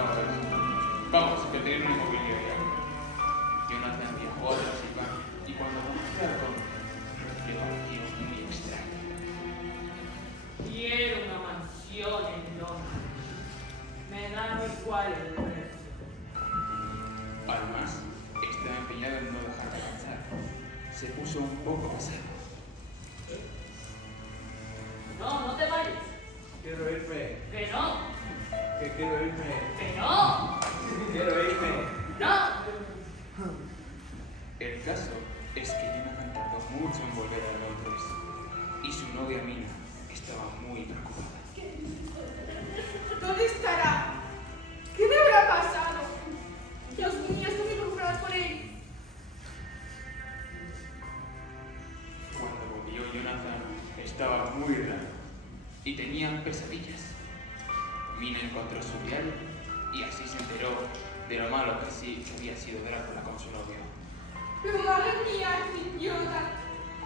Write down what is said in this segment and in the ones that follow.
trataba de eso. Vamos, que tenía una inmobiliaria. Jonathan viajó a Transilvania y cuando conoció a Tom, le pareció muy extraño. Quiero una mansión en Londres. Me da igual el precio. Además, estaba empeñado en no dejar de avanzar. Se puso un poco pesado. No, no te vayas. Quiero irme. Que no. Que quiero irme. Que no. Quiero irme. No. El caso es que Jonathan tardó mucho en volver a Londres y su novia Mina estaba muy preocupada. ¿Dónde estará? ¿Qué le habrá pasado? Dios mío, estoy muy preocupada por él. Cuando volvió Jonathan estaba muy raro y tenía pesadillas. Mina encontró su diario y así se enteró de lo malo que sí que había sido Drácula con su novio. Pero madre mía, idiota.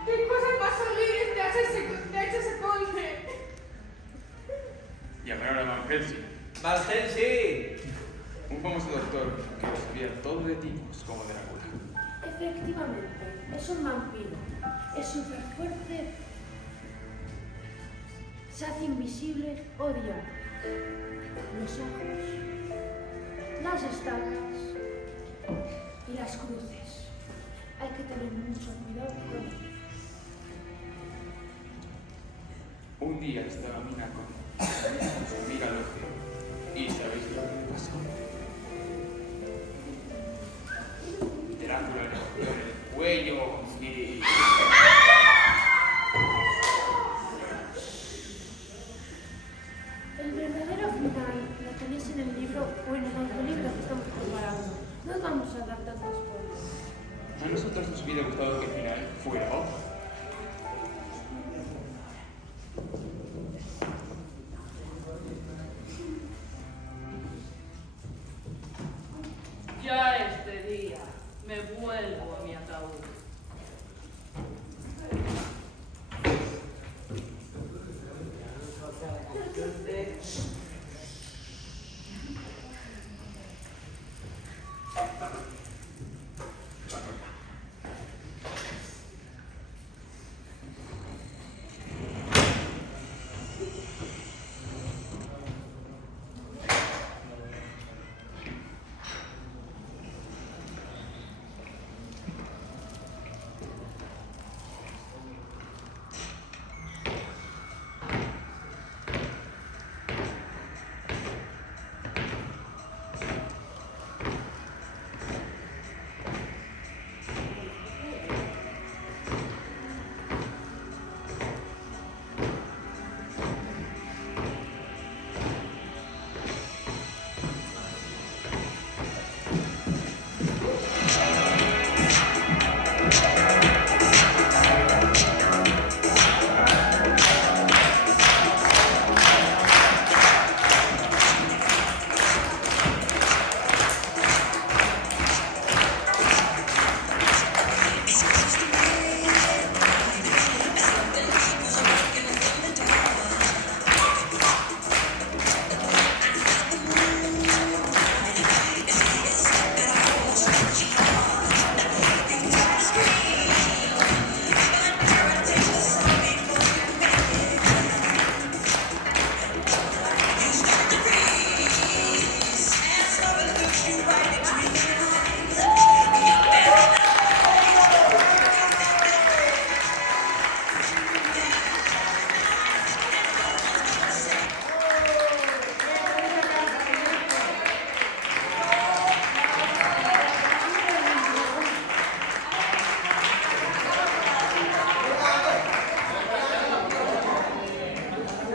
¿Qué cosas más horribles te ha hecho ese conde? Llamaron a Van Helsing, ¡Van Helsing! un famoso doctor que lo sabía todo de tipos como Drácula. Efectivamente, es un vampiro. Es súper fuerte. Se hace invisible, odia los ojos, las estacas y las cruces. Hay que tener mucho cuidado con él. Un día estaba Mina con su amiga Lucy y ¿sabéis lo que le pasó? Drácula le cogió en el cuello y... El verdadero final lo tenéis en el libro o en el audiolibro que estamos preparando. No os vamos a dar tantos spoilers. A nosotros nos hubiera gustado que el final fuera otro.